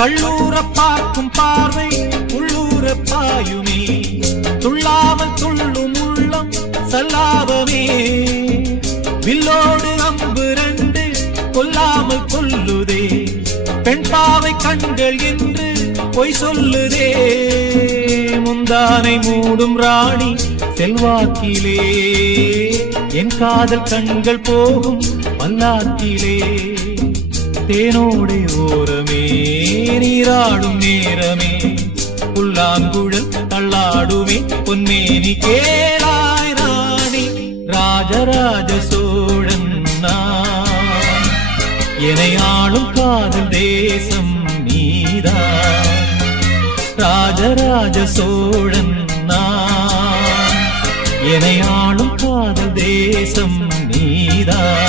கள்ளூர பார்க்கும் பார்வை உள்ளூர பாயுமே, துள்ளாமல் துள்ளும் உள்ளம் சல்லாபமே. வில்லோடு அம்பு ரெண்டு கொல்லாமல் கொல்லுதே, பெண் பாவை கண்கள் என்று பொய் சொல்லுதே. முந்தானை மூடும் ராணி செல்வாக்கிலே, என் காதல் கண்கள் போகும் பல்லாக்கிலே. தேனோடே ஓரமே நீராடும் நேரமே, புல்லாங்குழல் தள்ளாடுமே பொன்னேனி. கேளாய் ராணி ராஜராஜ சோழன் நான், என்னை ஆளும் காதல் தேசம் நீதான். ராஜராஜ சோழன் நான், என்னை ஆளும் காதல் தேசம் நீதான்.